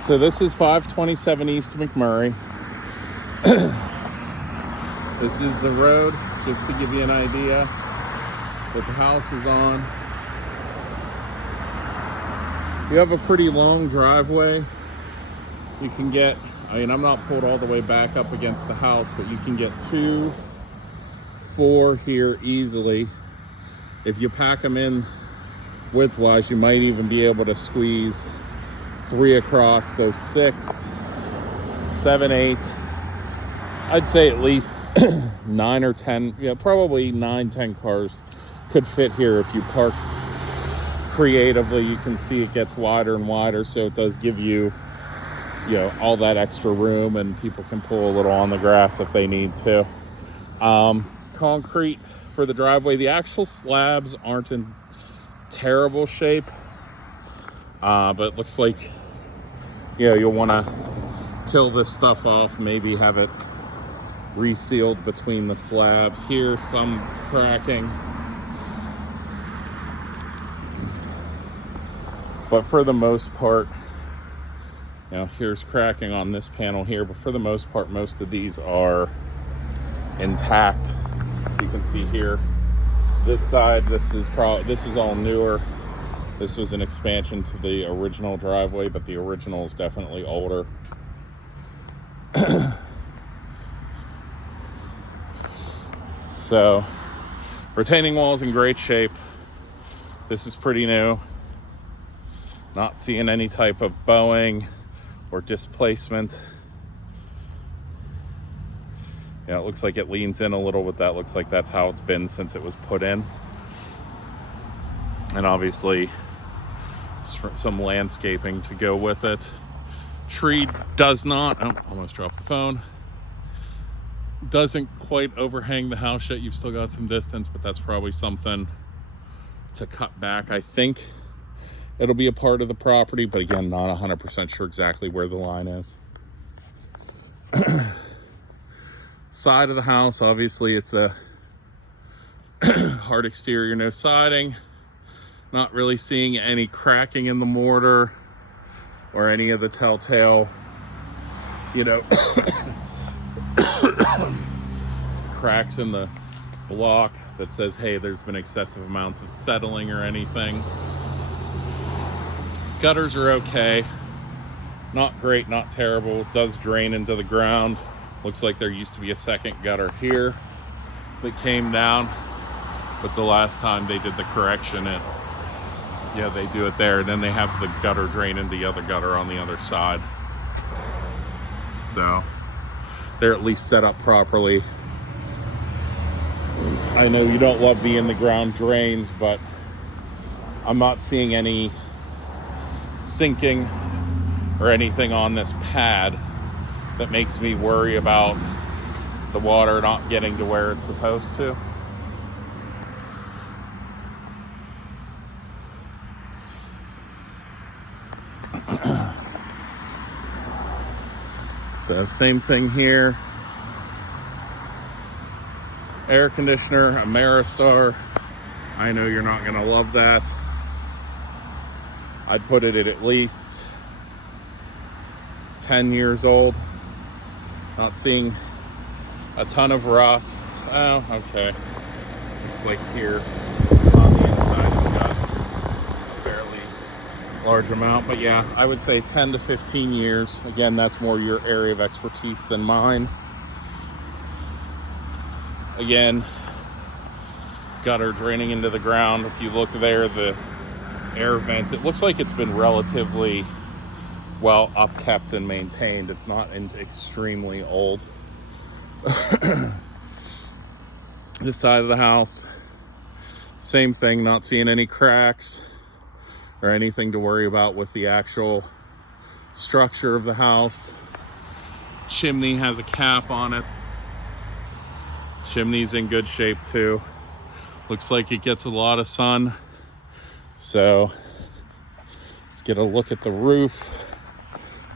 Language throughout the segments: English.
So this is 527 East McMurray. This is the road, just to give you an idea that the house is on. You have a pretty long driveway. You can get, I'm not pulled all the way back up against the house, but you can get 2, 4 here easily. If you pack them in widthwise, you might even be able to squeeze 3 across, so 6, 7, 8. I'd say at least 9 or 10, probably 9, 10 cars could fit here if you park creatively. You can see it gets wider and wider, so it does give you, all that extra room, and people can pull a little on the grass if they need to. Concrete for the driveway. The actual slabs aren't in terrible shape, but it looks like, you'll want to kill this stuff off, maybe have it resealed between the slabs. Here, some cracking, but for the most part, here's cracking on this panel here, but for the most part, most of these are intact. You can see here, this side, this is all newer. This was an expansion to the original driveway, but the original is definitely older. So, retaining wall's in great shape. This is pretty new. Not seeing any type of bowing or displacement. It looks like it leans in a little, but that looks like that's how it's been since it was put in. And obviously, some landscaping to go with it. Tree does not, almost dropped the phone. Doesn't quite overhang the house yet. You've still got some distance, but that's probably something to cut back. I think it'll be a part of the property, but again, not 100% sure exactly where the line is. Side of the house, obviously it's a hard exterior, no siding. Not really seeing any cracking in the mortar or any of the telltale, cracks in the block that says, hey, there's been excessive amounts of settling or anything. Gutters are okay. Not great, not terrible. It does drain into the ground. Looks like there used to be a second gutter here that came down, but the last time they did the correction, they do it there, and then they have the gutter drain into the other gutter on the other side. So they're at least set up properly. I know you don't love the in-the-ground drains, but I'm not seeing any sinking or anything on this pad that makes me worry about the water not getting to where it's supposed to. So same thing here. Air conditioner, a Ameristar. I know you're not gonna love that. I'd put it at least 10 years old. Not seeing a ton of rust. Oh, okay. Looks like here on the inside it's got a fairly large amount, but yeah, I would say 10 to 15 years. Again, that's more your area of expertise than mine. Again, gutter draining into the ground. If you look there, the air vents, it looks like it's been relatively well upkept and maintained. It's not extremely old. This side of the house, same thing, not seeing any cracks or anything to worry about with the actual structure of the house. Chimney has a cap on it. Chimney's in good shape too. Looks like it gets a lot of sun. So let's get a look at the roof.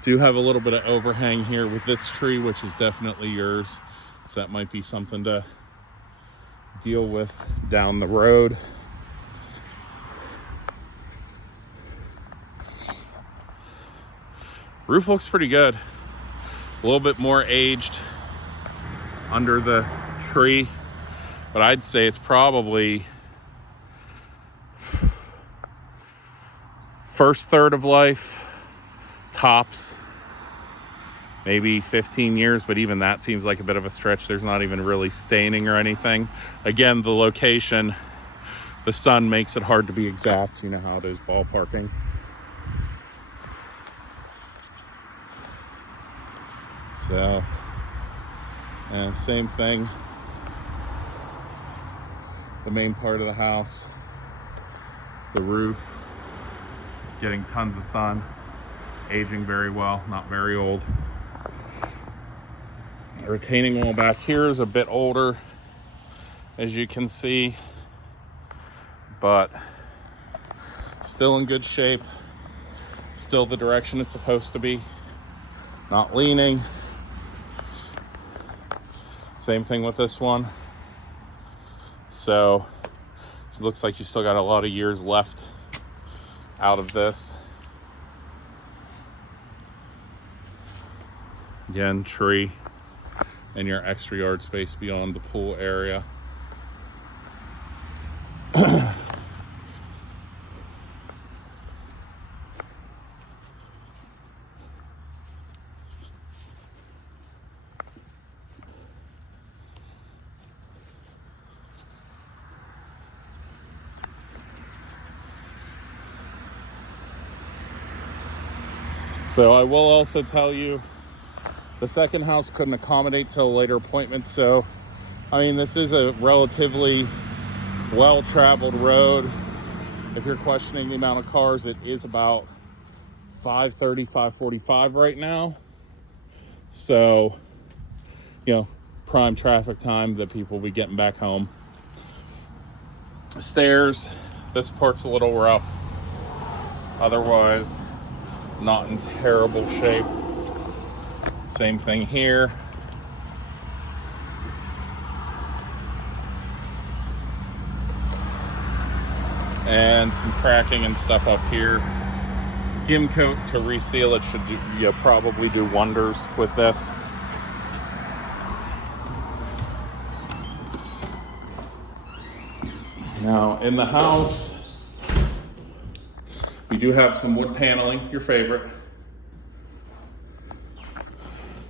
Do have a little bit of overhang here with this tree, which is definitely yours. So that might be something to deal with down the road. Roof looks pretty good. A little bit more aged under the tree, but I'd say it's probably first third of life, tops, maybe 15 years, but even that seems like a bit of a stretch. There's not even really staining or anything. Again, the location, the sun makes it hard to be exact. You know how it is ballparking. So, same thing. The main part of the house, the roof, getting tons of sun, aging very well, not very old. The retaining wall back here is a bit older, as you can see, but still in good shape, still the direction it's supposed to be, not leaning. Same thing with this one. So it looks like you still got a lot of years left out of this. Again, tree and your extra yard space beyond the pool area. So I will also tell you, the second house couldn't accommodate till a later appointment. So, I mean, this is a relatively well-traveled road. If you're questioning the amount of cars, it is about 5:30, 5:45 right now. So, you know, prime traffic time that people will be getting back home. Stairs, this part's a little rough. Otherwise, not in terrible shape. Same thing here. And some cracking and stuff up here. Skim coat to reseal it should probably do wonders with this. Now in the house, we do have some wood paneling, your favorite.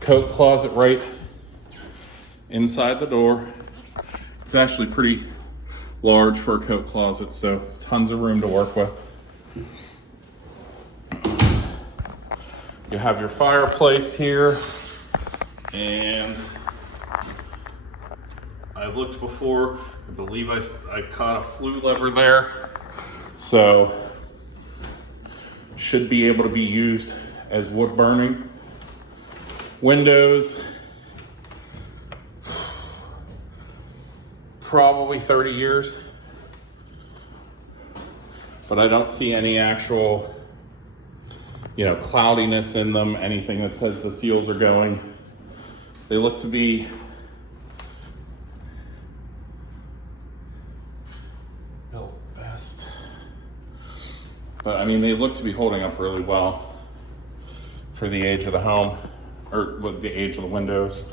Coat closet right inside the door. It's actually pretty large for a coat closet, so tons of room to work with. You have your fireplace here, and I looked before, I believe I caught a flue lever there, so should be able to be used as wood burning. Windows, probably 30 years, but I don't see any actual, cloudiness in them, anything that says the seals are going. They look to be built best, but I mean, they look to be holding up really well for the age of the home, or with the age of the windows.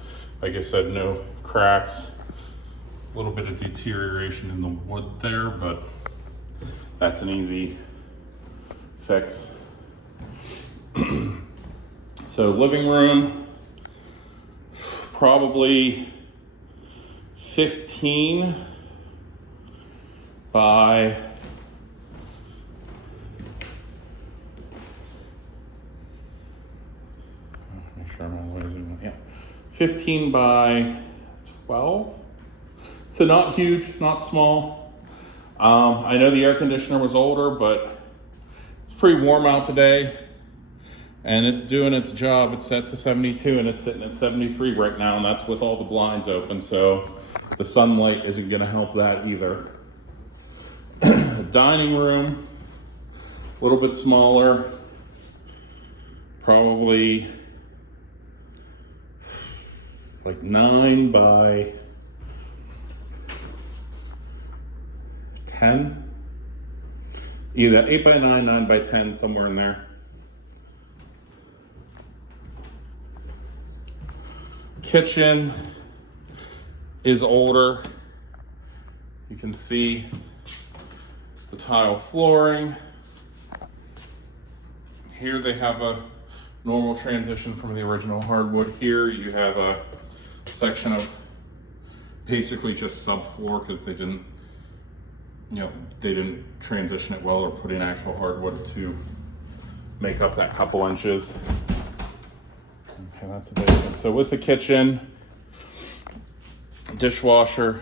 Like I said, no cracks, a little bit of deterioration in the wood there, but that's an easy fix. So living room, probably 15 by 15 by 12. So not huge, not small. I know the air conditioner was older, but it's pretty warm out today and it's doing its job. It's set to 72 and it's sitting at 73 right now, and that's with all the blinds open. So the sunlight isn't gonna help that either. Dining room, a little bit smaller, probably like 9 by 10, either 8 by 9, 9 by 10, somewhere in there. kitchen is older. You can see the tile flooring. Here they have a normal transition from the original hardwood. Here you have a section of basically just subfloor because they didn't, they didn't transition it well or put in actual hardwood to make up that couple inches. Okay, that's the basement. So with the kitchen, dishwasher,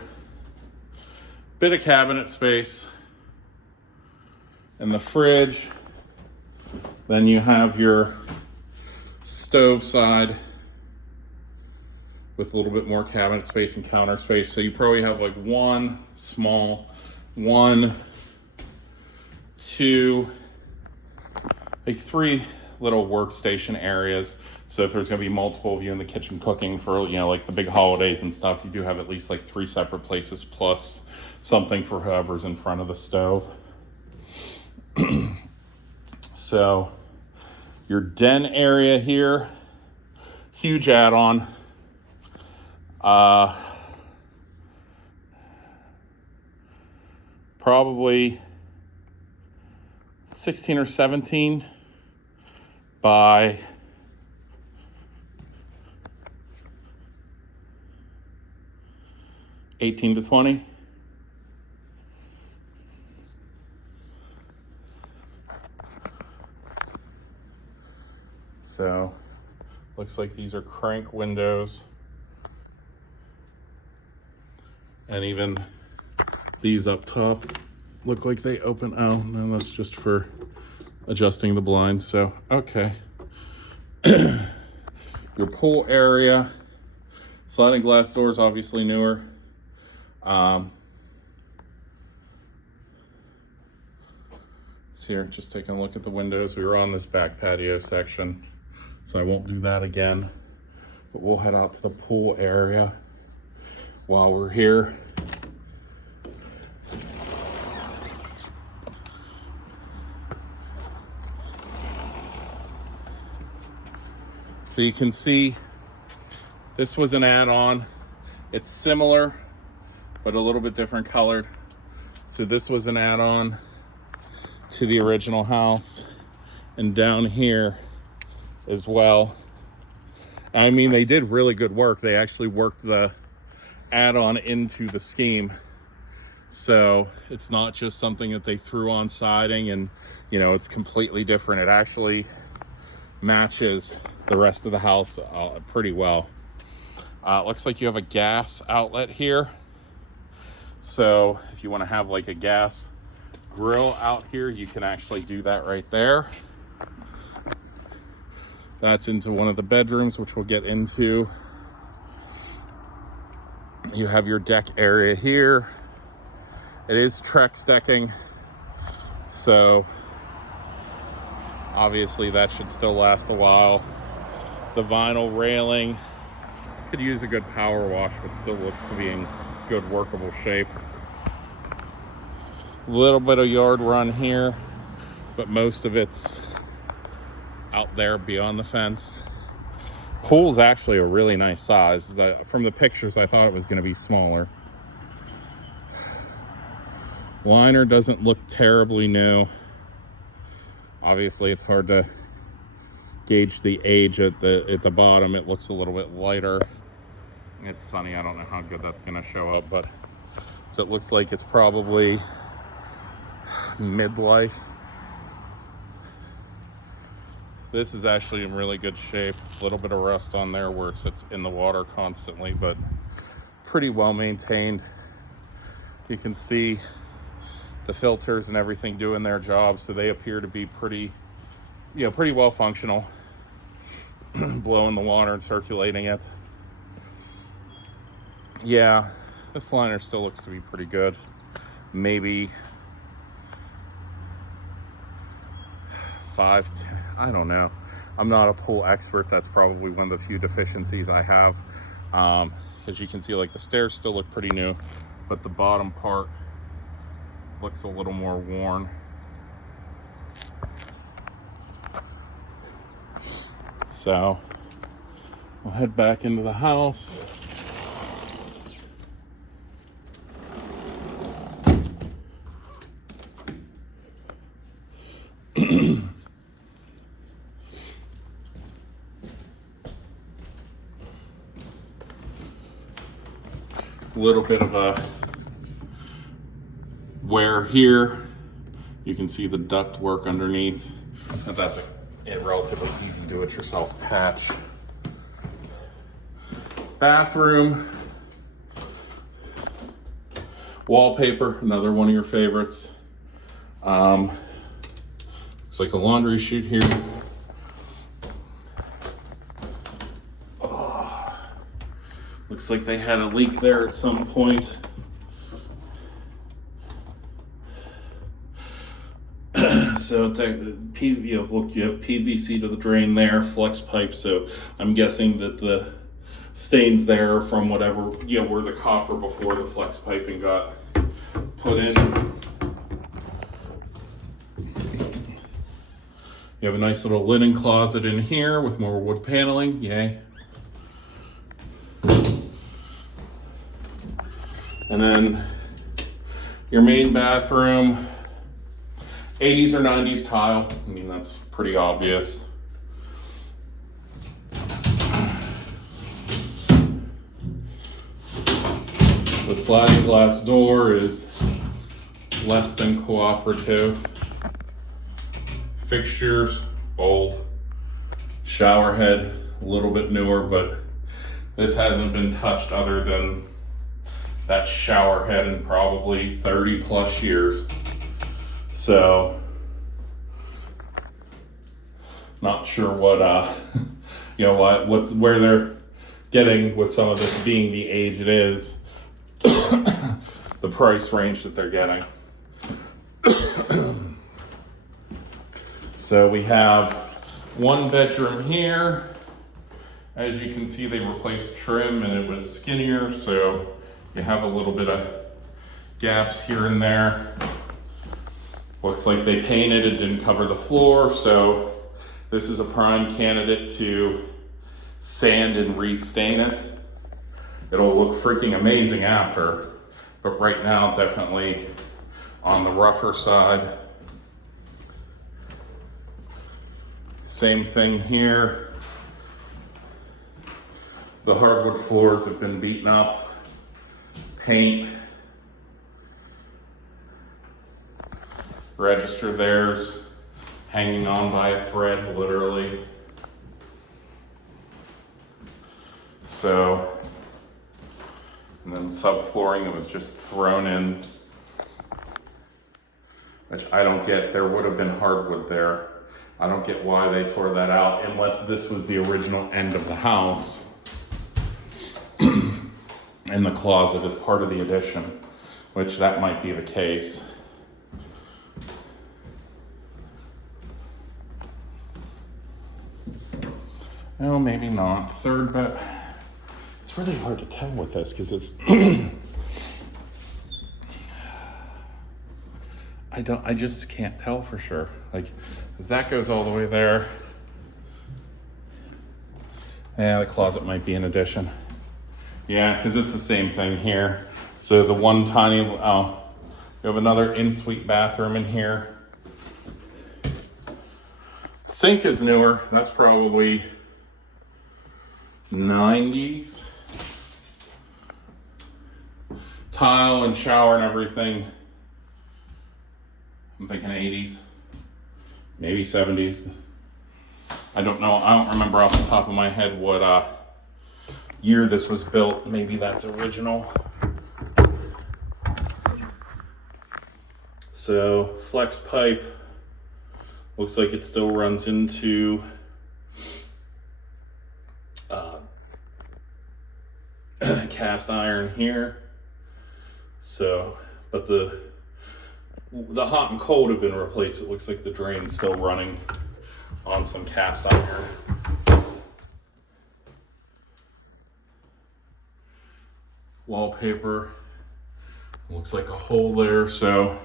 bit of cabinet space, and the fridge. Then you have your stove side with a little bit more cabinet space and counter space. So you probably have like one, two, like three little workstation areas. So if there's gonna be multiple of you in the kitchen cooking for, like the big holidays and stuff, you do have at least like 3 separate places plus something for whoever's in front of the stove. So your den area here, huge add-on. Probably 16 or 17 by 18 to 20. So looks like these are crank windows. And even these up top look like they open. Oh, no, that's just for adjusting the blinds. So, okay. Your pool area, sliding glass doors, obviously newer. So here, just taking a look at the windows. We were on this back patio section, so I won't do that again. But we'll head out to the pool area while we're here. So you can see this was an add-on. It's similar, but a little bit different colored. So this was an add-on to the original house, and down here as well. I mean, they did really good work. They actually worked the add-on into the scheme. So it's not just something that they threw on siding and, it's completely different. It actually matches the rest of the house pretty well. It looks like you have a gas outlet here. So if you want to have like a gas grill out here, you can actually do that right there. That's into one of the bedrooms, which we'll get into. You have your deck area here. It is Trex decking, so obviously that should still last a while. The vinyl railing could use a good power wash, but still looks to be in good workable shape. A little bit of yard run here, but most of it's out there beyond the fence. Pool's actually a really nice size. From the pictures, I thought it was going to be smaller. Liner doesn't look terribly new. Obviously, it's hard to gauge the age at the bottom. It looks a little bit lighter. It's sunny. I don't know how good that's going to show up, but so it looks like it's probably midlife. This is actually in really good shape. A little bit of rust on there where it sits in the water constantly, but pretty well maintained. You can see the filters and everything doing their job, so they appear to be pretty well functional. Blowing the water and circulating it. Yeah, this liner still looks to be pretty good. Maybe 5, I don't know. I'm not a pool expert. That's probably one of the few deficiencies I have. As you can see, like the stairs still look pretty new, but the bottom part looks a little more worn. So I'll head back into the house. A little bit of a wear here. You can see the duct work underneath. And that's a relatively easy do-it-yourself patch. Bathroom. Wallpaper, another one of your favorites. Looks like a laundry chute here. Oh, looks like they had a leak there at some point. So look, you have PVC to the drain there, flex pipe. So I'm guessing that the stains there from whatever, were the copper before the flex piping got put in. You have a nice little linen closet in here with more wood paneling, yay. And then your main bathroom, 80s or 90s tile. I mean, that's pretty obvious. The sliding glass door is less than cooperative. Fixtures, old. Shower head, a little bit newer, but this hasn't been touched other than that shower head in probably 30 plus years. So, not sure what, where they're getting with some of this being the age it is, the price range that they're getting. So we have one bedroom here. As you can see, they replaced trim and it was skinnier, so you have a little bit of gaps here and there. Looks like they painted it, didn't cover the floor, so this is a prime candidate to sand and restain it. It'll look freaking amazing after, but right now definitely on the rougher side. Same thing here. The hardwood floors have been beaten up. Paint. Register there's hanging on by a thread, literally. So, and then subflooring that was just thrown in, which I don't get. There would have been hardwood there. I don't get why they tore that out unless this was the original end of the house. And the closet is part of the addition, which that might be the case. No, maybe not. Third bed. It's really hard to tell with this because it's I just can't tell for sure. Like, as that goes all the way there. Yeah, the closet might be an addition. Yeah, because it's the same thing here. So the one tiny, you have another in-suite bathroom in here. Sink is newer. That's probably 90s. Tile and shower and everything. I'm thinking 80s, maybe 70s. I don't know. I don't remember off the top of my head what year this was built. Maybe that's original. So flex pipe looks like it still runs into cast iron here. So, but the hot and cold have been replaced. It looks like the drain's still running on some cast iron. Wallpaper, looks like a hole there, so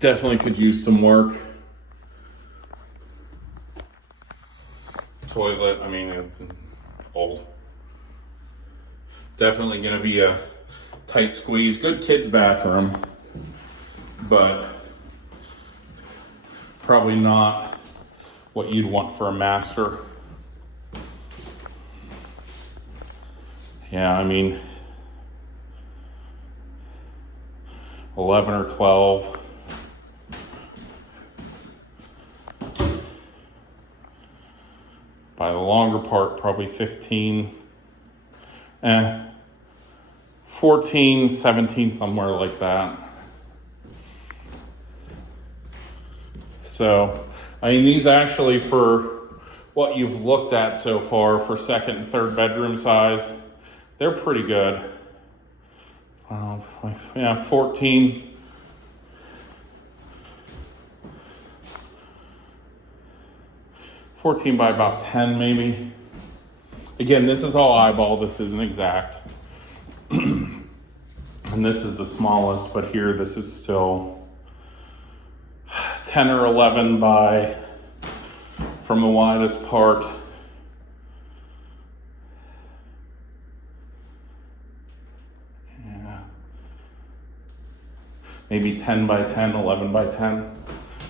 definitely could use some work. toilet, I mean, it's old. Definitely gonna be a tight squeeze. Good kids bathroom, but probably not what you'd want for a master. Yeah, I mean, 11 or 12. By the longer part, probably 15. 14, 17, somewhere like that. So, I mean, these actually, for what you've looked at so far for second and third bedroom size, they're pretty good. Yeah, 14. By about 10 maybe. Again, this is all eyeball, this isn't exact. And this is the smallest, but here this is still 10 or 11 by, from the widest part, yeah, maybe 10 by 10, 11 by 10.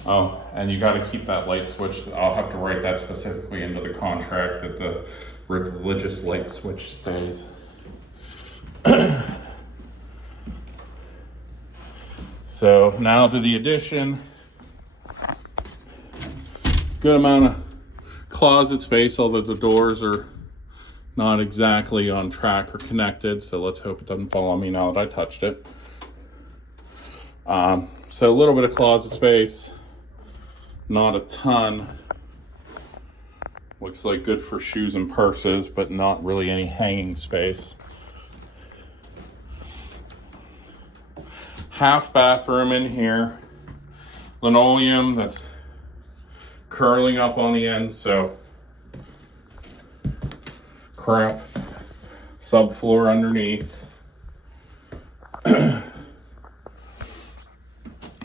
Oh, and you got to keep that light switch. I'll have to write that specifically into the contract that the religious light switch stays. So now to the addition. Good amount of closet space, although the doors are not exactly on track or connected. So let's hope it doesn't fall on me now that I touched it. So a little bit of closet space, not a ton. Looks like good for shoes and purses, but not really any hanging space. Half bathroom in here. Linoleum that's curling up on the end, so crap. Subfloor underneath.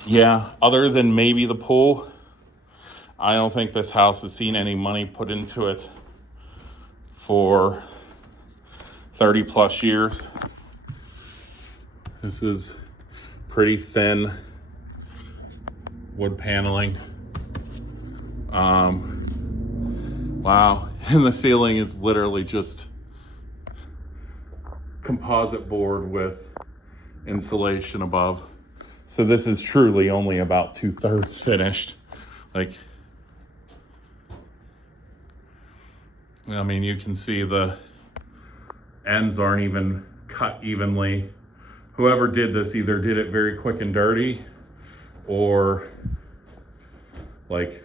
Yeah, other than maybe the pool, I don't think this house has seen any money put into it for 30 plus years. This is pretty thin wood paneling. Wow, and the ceiling is literally just composite board with insulation above. So this is truly only about 2/3 finished. Like, I mean, you can see the ends aren't even cut evenly. Whoever did this either did it very quick and dirty or like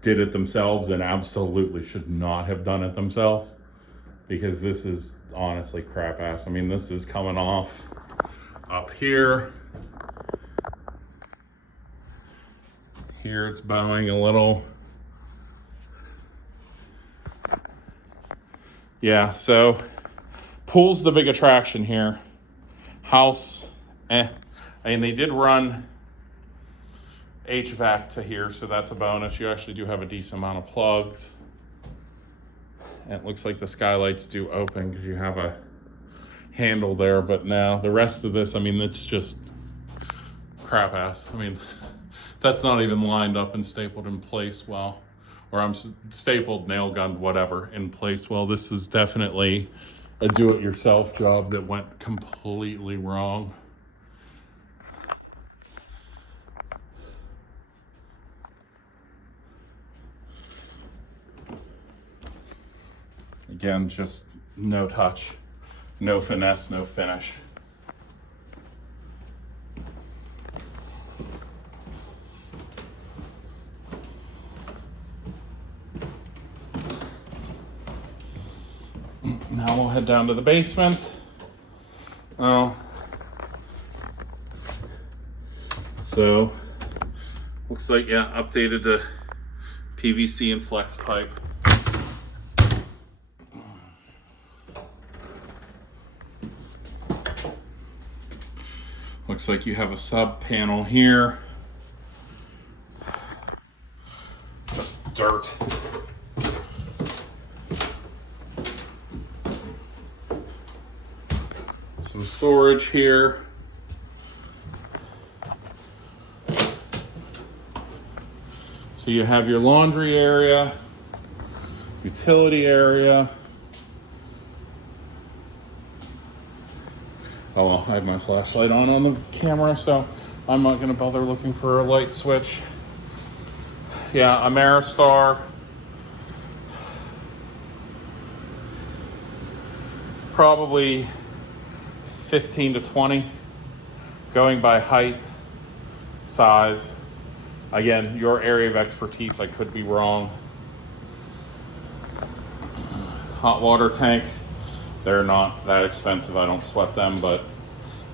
did it themselves and absolutely should not have done it themselves, because this is honestly crap ass. I mean, this is coming off up here. Here it's bowing a little. Yeah, so pool's the big attraction here. House, I mean, they did run HVAC to here, so that's a bonus. You actually do have a decent amount of plugs. And it looks like the skylights do open because you have a handle there, but now the rest of this, I mean, it's just crap ass. I mean, that's not even lined up and stapled in place well, or I'm stapled, nail gunned, whatever, in place well. This is definitely a do-it-yourself job that went completely wrong. Again, just no touch, no finesse, no finish. Now we'll head down to the basement. So looks like, yeah, updated the PVC and flex pipe. Looks like you have a sub panel here. Just dirt. storage here. So you have your laundry area, utility area. Oh well, I have my flashlight on the camera, so I'm not gonna bother looking for a light switch. Yeah, Ameristar. Probably 15 to 20, going by height, size. Again, your area of expertise, I could be wrong. Hot water tank, they're not that expensive, I don't sweat them, but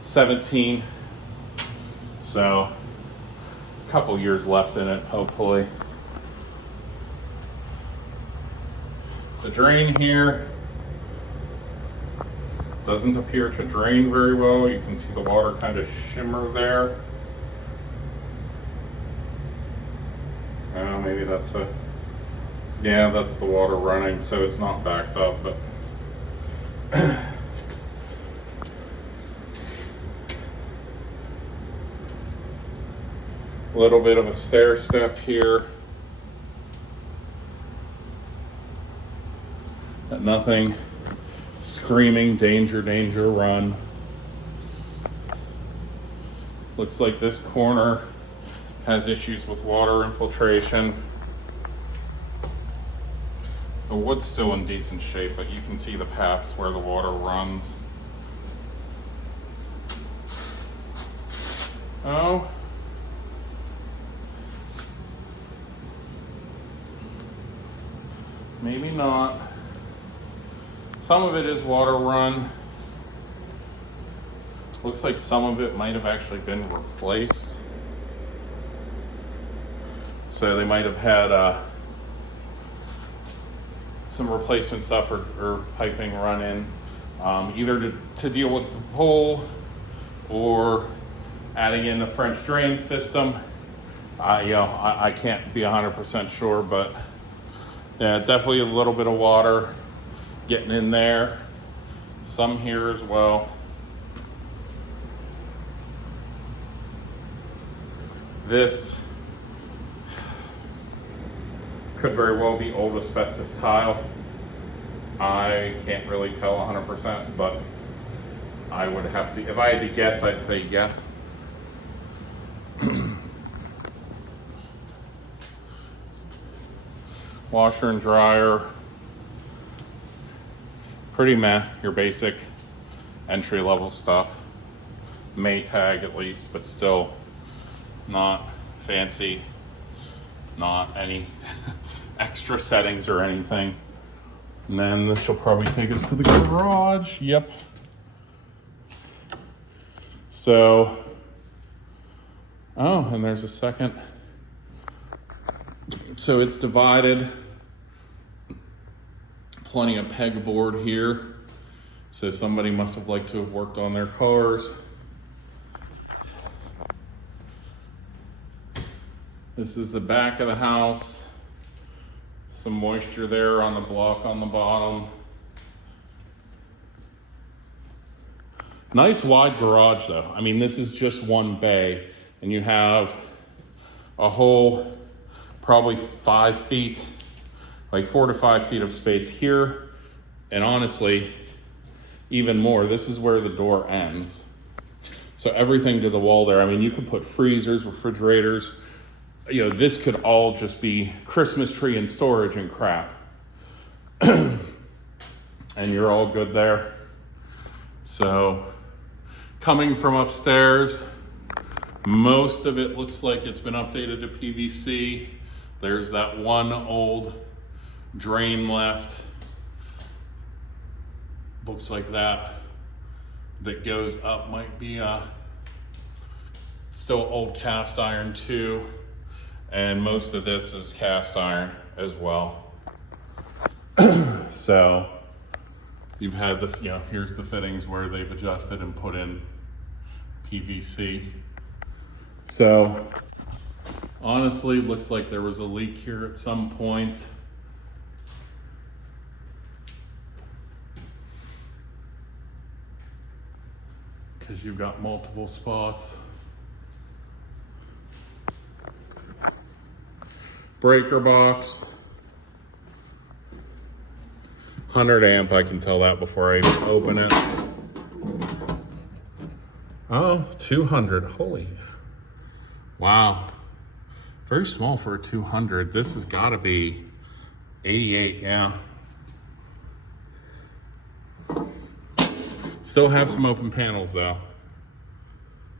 17. So, a couple years left in it, hopefully. The drain here doesn't appear to drain very well. You can see the water kind of shimmer there. Maybe that's yeah, that's the water running, so it's not backed up, but a little bit of a stair step here. But nothing screaming danger, danger, run. Looks like this corner has issues with water infiltration. The wood's still in decent shape, but you can see the paths where the water runs. Oh. Maybe not. Some of it is water run. Looks like some of it might have actually been replaced. So they might have had some replacement stuff or piping run in, either to deal with the pole or adding in the French drain system. I can't be 100% sure, but yeah, definitely a little bit of water getting in there. Some here as well. This could very well be old asbestos tile. I can't really tell 100%, but I would have to, if I had to guess, I'd say yes. Washer and dryer, pretty meh, your basic entry level stuff. Maytag at least, but still not fancy, not any extra settings or anything. And then this will probably take us to the garage. Yep. So, oh, and there's a second. So it's divided. Plenty of pegboard here. So somebody must have liked to have worked on their cars. This is the back of the house. Some moisture there on the block on the bottom. Nice wide garage though. I mean, this is just one bay and you have a whole probably 5 feet, like 4 to 5 feet of space here. And honestly, even more, this is where the door ends. So everything to the wall there. I mean, you could put freezers, refrigerators, you know, this could all just be Christmas tree and storage and crap. And you're all good there. So coming from upstairs, most of it looks like it's been updated to PVC. There's that one old drain left. Looks like that goes up might be still old cast iron too. And most of this is cast iron as well. So you've had the, you know, here's the fittings where they've adjusted and put in PVC. So honestly, looks like there was a leak here at some point. because you've got multiple spots. Breaker box. 100 amp, I can tell that before I even open it. Oh, 200, holy. Wow. Very small for a 200. This has gotta be 88, yeah. Still have some open panels though.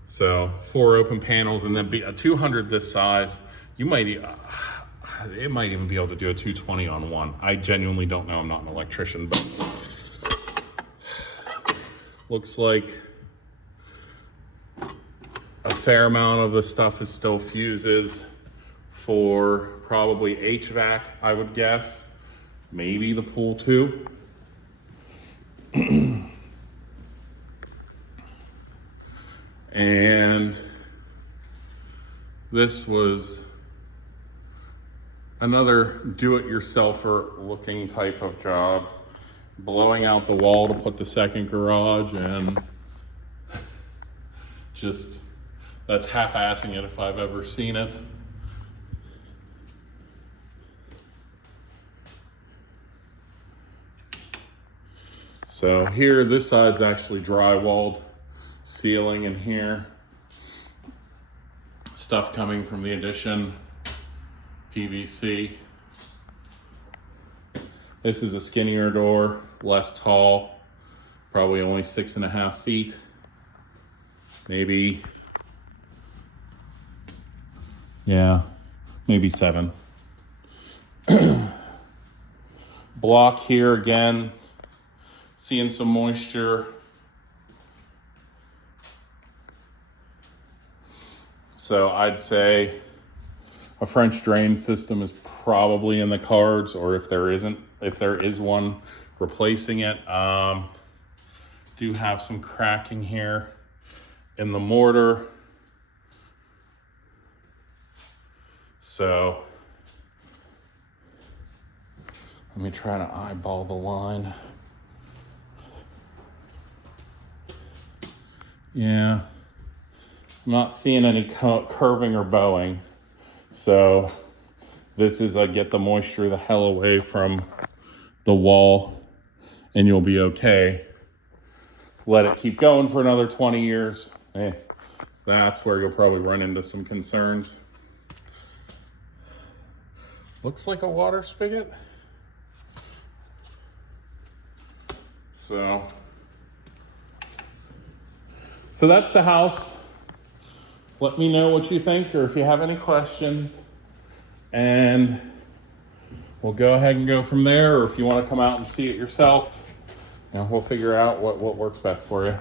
So 4 open panels, and then a 200 this size, you might, it might even be able to do a 220 on one. I genuinely don't know, I'm not an electrician, but looks like a fair amount of the stuff is still fuses for probably HVAC, I would guess. Maybe the pool too. And this was another do-it-yourselfer looking type of job. Blowing out the wall to put the second garage, and just, that's half-assing it if I've ever seen it. So here, this side's actually drywalled. Ceiling in here. Stuff coming from the addition. PVC. This is a skinnier door, less tall, probably only 6.5 feet. Maybe, yeah, maybe 7. Block here again, seeing some moisture. So I'd say a French drain system is probably in the cards, or if there isn't, if there is one, replacing it. Do have some cracking here in the mortar. So let me try to eyeball the line. Yeah. I'm not seeing any curving or bowing. So this is a get the moisture the hell away from the wall and you'll be okay. Let it keep going for another 20 years. That's where you'll probably run into some concerns. Looks like a water spigot. So that's the house. Let me know what you think, or if you have any questions, and we'll go ahead and go from there. Or if you want to come out and see it yourself, we'll figure out what works best for you.